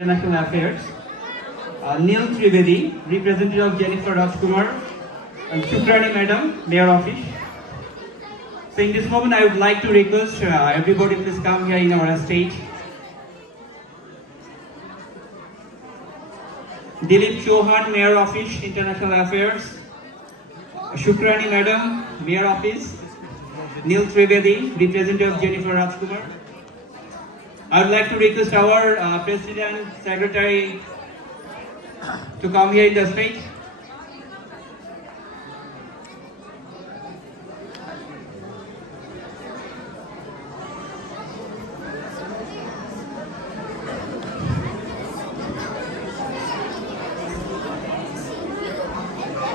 International Affairs, Neil Trivedi, representative of Jennifer Rajkumar, and Shukrani Madam, Mayor Office. So in this moment, I would like to request everybody please come here in our stage. Dilip Chauhan, Mayor Office, International Affairs, Shukrani Madam, Mayor Office, Neil Trivedi, representative of Jennifer Rajkumar. I would like to request our President, Secretary to come here in the stage.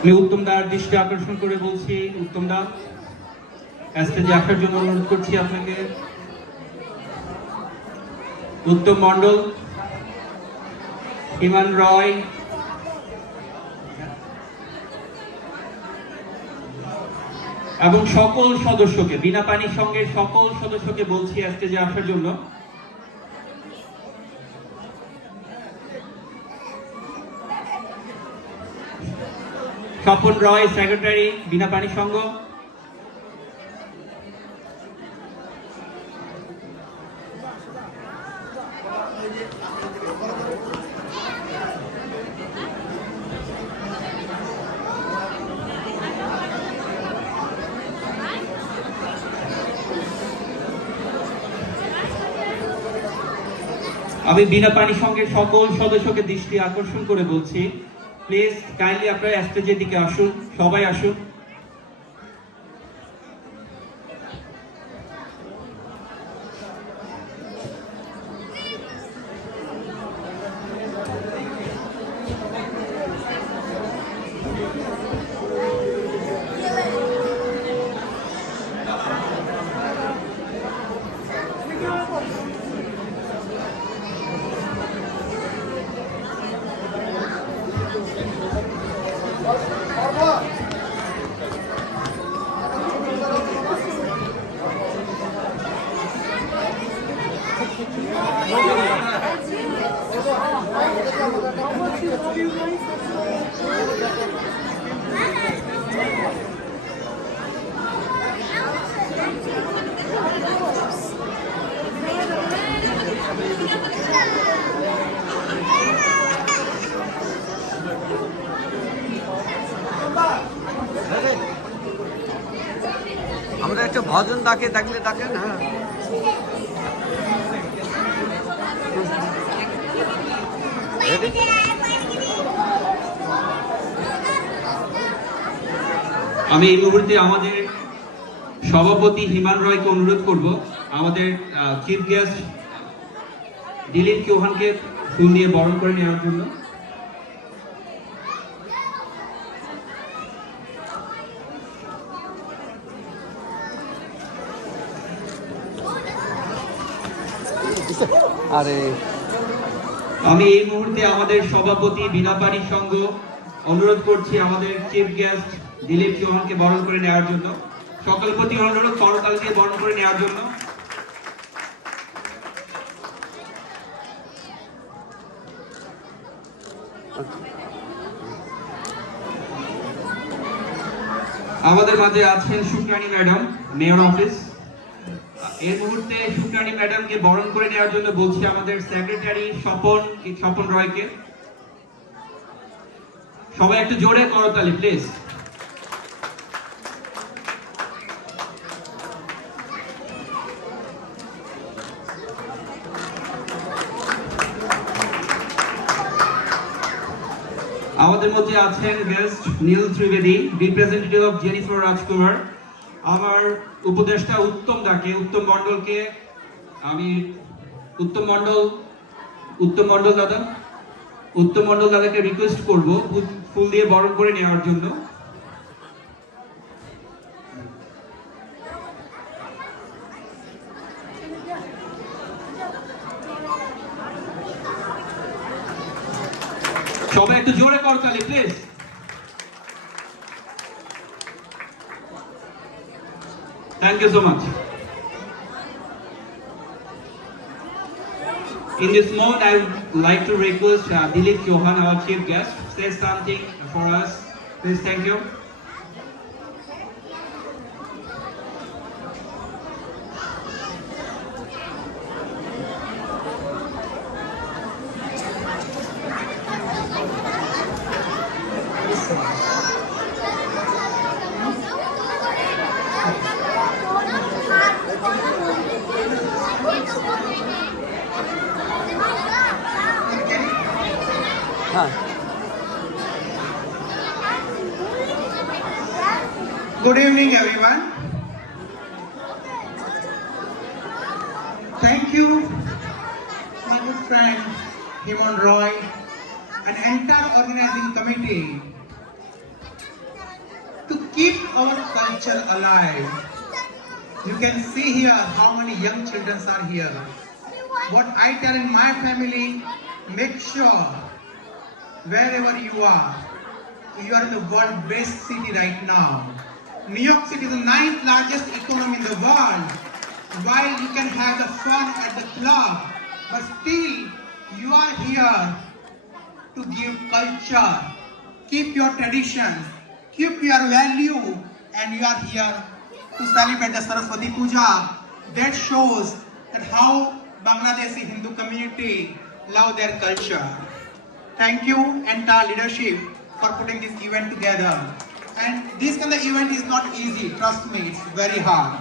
আমি উত্তম দার দৃষ্টি আকর্ষণ করে বলছি, উত্তম দা স্টেজে আসার জন্য অনুরোধ করছি আপনাকে। উত্তম মণ্ডল, হিমান রয়, এবং সকল সদস্যকে, বিনা পানির সঙ্গে সকল সদস্যকে বলছি স্টেজে আসার জন্য। স্বপন রয়, সেক্রেটারি, বিনা পানি সংঘ। আমি বিনা পানি সঙ্গে সকল সদস্যকে দৃষ্টি আকর্ষণ করে বলছি, প্লিজ কাইন্ডলি আপনারা স্টেজের দিকে আসুন, সবাই আসুন। আমরা একটা ভজন ডাকে ডাকলে ডাকেন। হ্যাঁ, আমি এই মুহূর্তে আমাদের সভাপতি হিমান রয়কে অনুরোধ করব আমাদের চিফ গেস্ট দিলীপ চৌহানকে ফুল দিয়ে বরণ করে নেওয়ার জন্য। আরে আমি এই মুহূর্তে আমাদের সভাপতি বিনা পানি সংঘ অনুরোধ করছি আমাদের চিফ গেস্ট দিলীপ চৌহানকে বরণ করে নেওয়ার জন্য। সকল প্রতি অনুরোধ করতাল দিয়ে বরণ করে নেওয়ার জন্য। আমাদের মাঝে আছেন শুক্রানী ম্যাডাম, মেয়র অফিস। এই মুহূর্তে শুক্রানী ম্যাডামকে বরণ করে নেওয়ার জন্য বলছি আমাদের সেক্রেটারি স্বপন রয়কে। সবাই একটু জোরে করতালি প্লিজ। আমাদের মধ্যে আছেন guest Neel Trivedi, representative of Jennifer Rajkumar. আমার উপদেষ্টা উত্তম মণ্ডলকে আমি উত্তম মণ্ডল দাদাকে রিকোয়েস্ট করব ফুল দিয়ে বরণ করে নেওয়ার জন্য। সবাই একটু জোরে করতালি please. Thank you so much. In this mode, I would like to request Dilip Chauhan, our chief guest, say something for us. Please, thank you. হ্যাঁ Good evening, everyone. Thank you, my good friend Himon Roy, and entire organizing committee to keep our culture alive. You can see here how many young children are here. What I tell in my family, make sure wherever you are in the world best city right now. New York City is the 9th largest economy in the world. While you can have the fun at the club, but still you are here to give culture, keep your traditions, keep your value, and you are here to celebrate the Saraswati Puja. That shows that how Bangladeshi Hindu community love their culture. Thank you, entire leadership, for putting this event together. And this kind of event is not easy, trust me, it's very hard.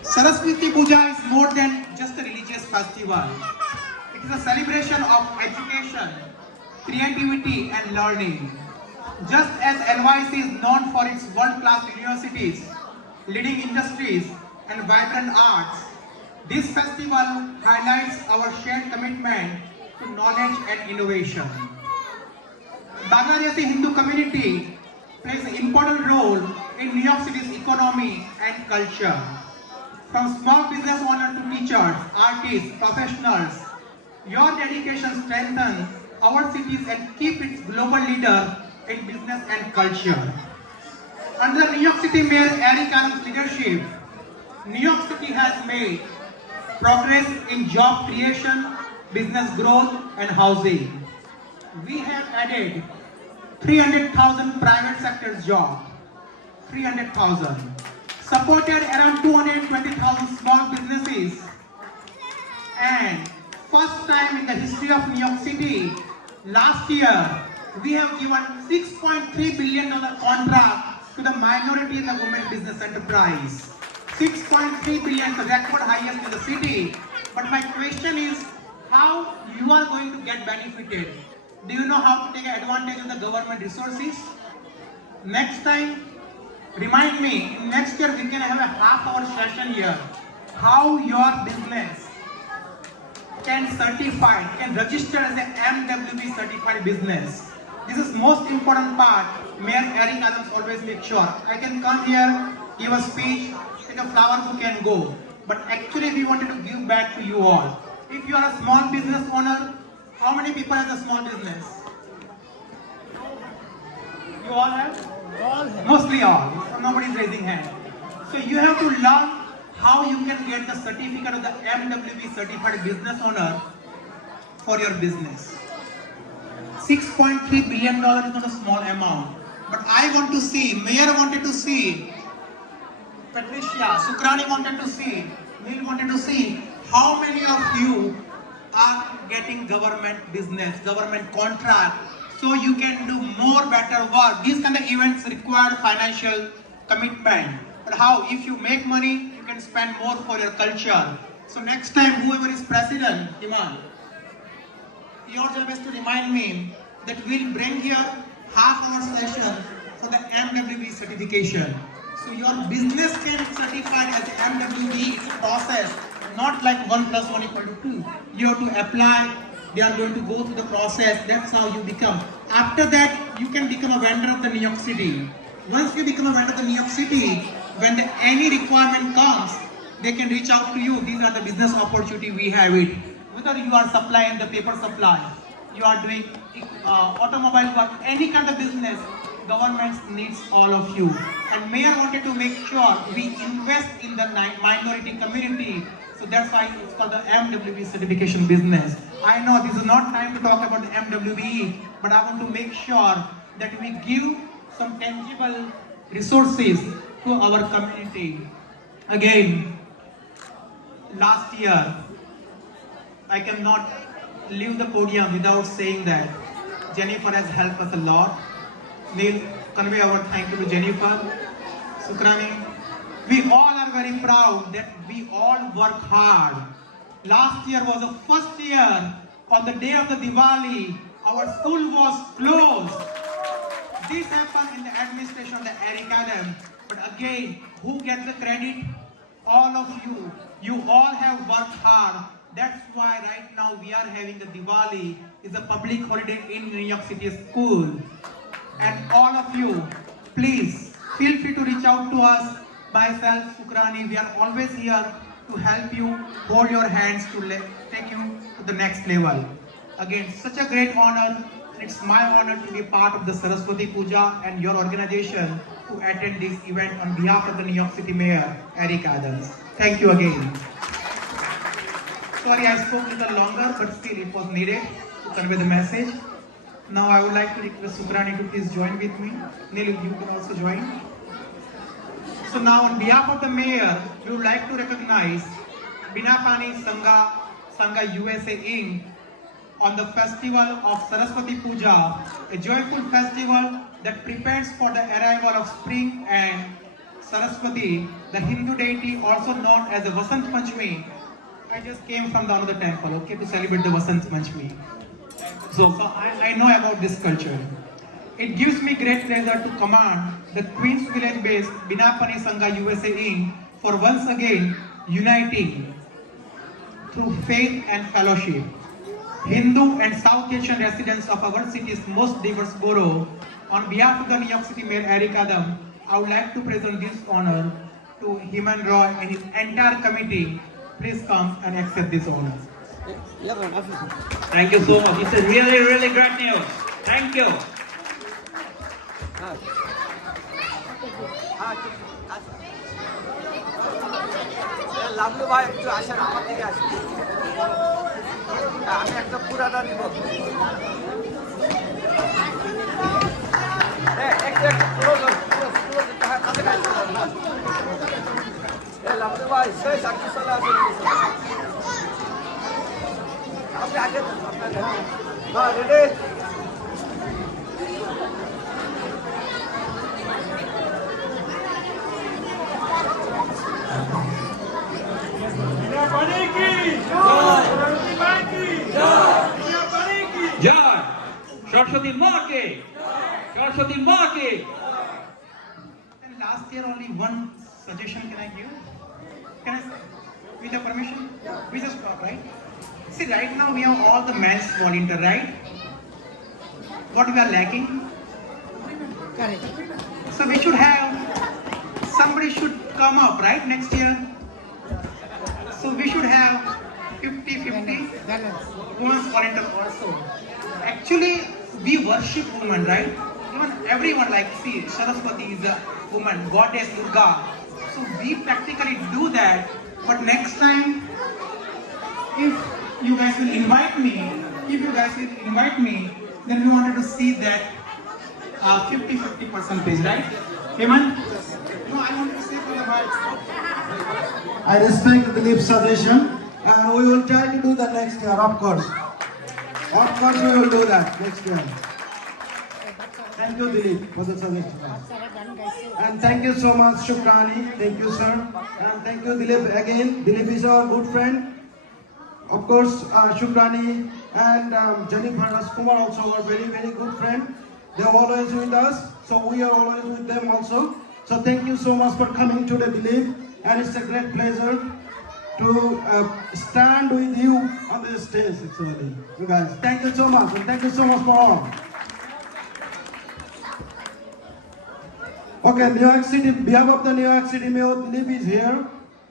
Saraswati Puja is more than just a religious festival. It is a celebration of education, creativity and learning. Just as NYC is known for its world-class universities, leading industries and vibrant arts, this festival highlights our shared commitment to knowledge and innovation. Bangladeshi Hindu community plays an important role in New York City's economy and culture. From small business owners to teachers, artists, professionals, your dedication strengthens our cities and keep its global leader in business and culture. Under New York City Mayor Eric Adams' leadership, New York City has made progress in job creation, business growth and housing. We have added 300,000 private sector jobs, 300,000. Supported around 220,000 small businesses. And first time in the history of New York City, last year, we have given $6.3 billion contract to the minority and the women business enterprise. 6.3 billion, the record highest in the city. But my question is, how you are going to get benefited? Do you know how to take advantage of the government resources? Next time, remind me, next year we can have a half-hour session here. How your business can register as an MWB certified business. This is most important part. Mayor Eric Adams always make sure. I can come here, give a speech, take a flower book and go. But actually we wanted to give back to you all. If you are a small business owner, how many people have a small business? You all have? All have. Mostly all. Nobody is raising hand. So you have to learn how you can get the certificate of the MWB certified business owner for your business. $6.3 billion is not a small amount. But I want to see, Mayor wanted to see, Patricia, Sukrani wanted to see, Neil wanted to see how many of you are getting government business, government contract, so you can do more better work. These kind of events require financial commitment. But how? If you make money, you can spend more for your culture. So next time, whoever is president, Iman, your job is to remind me that we'll bring here half-hour session for the MWB certification. So your business can be certified as MWB. It's a process, not like 1 + 1 = 2. You have to apply. They are going to go through the process. That's how you become. After that, you can become a vendor of the New York City. Once you become a vendor of the New York City, when any requirement comes, they can reach out to you. These are the business opportunity we have it. Whether you are supplying the paper supply, you are doing automobile work, any kind of business, government needs all of you. And Mayor wanted to make sure we invest in the minority community So that's why it's called the MWBE certification business. I know this is not time to talk about the MWBE, but I want to make sure that we give some tangible resources to our community. Again, last year, I cannot leave the podium without saying that Jennifer has helped us a lot. Neil, convey our thank you to Jennifer. Sukrani, we all are very proud that we all work hard. Last year was the first year on the day of the Diwali, our school was closed. This happened in the administration of the Eric Adam. But again, who gets the credit? All of you. You all have worked hard. That's why right now we are having the Diwali. It's a public holiday in New York City school. And all of you, please feel free to reach out to us. Myself, Sukrani, we are always here to help you, hold your hands to take you to the next level. Again, such a great honor. It's my honor to be part of the Saraswati Puja and your organization to attend this event on behalf of the New York City Mayor, Eric Adams. Thank you again. Sorry, I spoke a little longer, but still it was needed to convey the message. Now I would like to request Sukrani to please join with me. Neil, you can also join. So now on behalf of the Mayor, we would like to recognize Binapani Sangha USA Inc. on the festival of Saraswati Puja, a joyful festival that prepares for the arrival of spring and Saraswati, the Hindu deity also known as the Vasant Panchami. I just came from the another temple, okay, to celebrate the Vasant Panchami. So I know about this culture. It gives me great pleasure to command the Queens Village based Binapani Sangha USA Inc. for once again uniting through faith and fellowship. Hindu and South Asian residents of our city's most diverse borough, on behalf of the New York City Mayor Eric Adam, I would like to present this honor to Heman Roy and his entire committee. Please come and accept this honor. Thank you so much. It's a really, really great news. Thank you. Lavlu ভাই একটু আসেন আমার দিকে আসেন আমি একটা পুরাটা নিব একটু লাভলু ভাই সেই চাকরি চলে আসেন আপনি আগে হ্যাঁ ready Jai! Saraswati Maa ke! Saraswati Maa ke! And last year only one suggestion can I give? Can I, with your permission? We just talk, right? See, right now we have all the men's volunteer, right? What we are lacking? Correct. So we should have, somebody should come up, right, next year? So we should have 50-50 women's volunteer also. Actually, we worship women, right? Even everyone, like, see, Saraswati is a woman, goddess Durga. So we practically do that. But next time, if you guys will invite me, then we wanted to see that 50-50 percentage, right? Heman? No, I want to say for the heart. I respect Dilip's suggestion and we will try to do that next year, of course. Of course we will do that next year. Thank you Dilip for the suggestion. And thank you so much Shukrani, thank you sir. And thank you Dilip again. Dilip is our good friend. Of course Shukrani and Jennifer Rajkumar also are very good friend. They are always with us, so we are always with them also. So thank you so much for coming today Dilip. And it's a great pleasure to stand with you on this stage actually. You guys, thank you so much and thank you so much for all. Okay, New York City, behalf of the New York City Mayor, Dilip is here.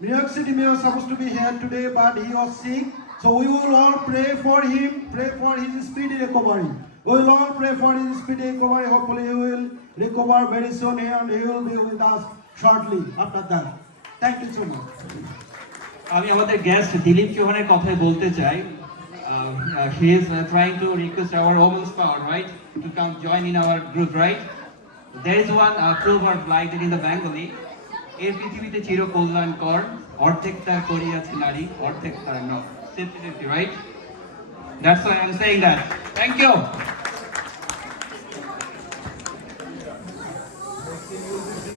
New York City Mayor is supposed to be here today, but he was sick. So we will all pray for him, pray for his speedy recovery. We will all pray for his speedy recovery. Hopefully he will recover very soon and he will be with us shortly after that. Thank you so much. আমি আমাদের guest Dilip চৌহানের কথাই বলতে চাই he is trying to request our women's power right to come join in our group right there is one proverb like that in the Bengali এই পৃথিবীতে চিরকল্যাণকর অর্ধেক তার করিয়াছে নারী অর্ধেক তার নয় 50-50 right that's why I am saying that thank you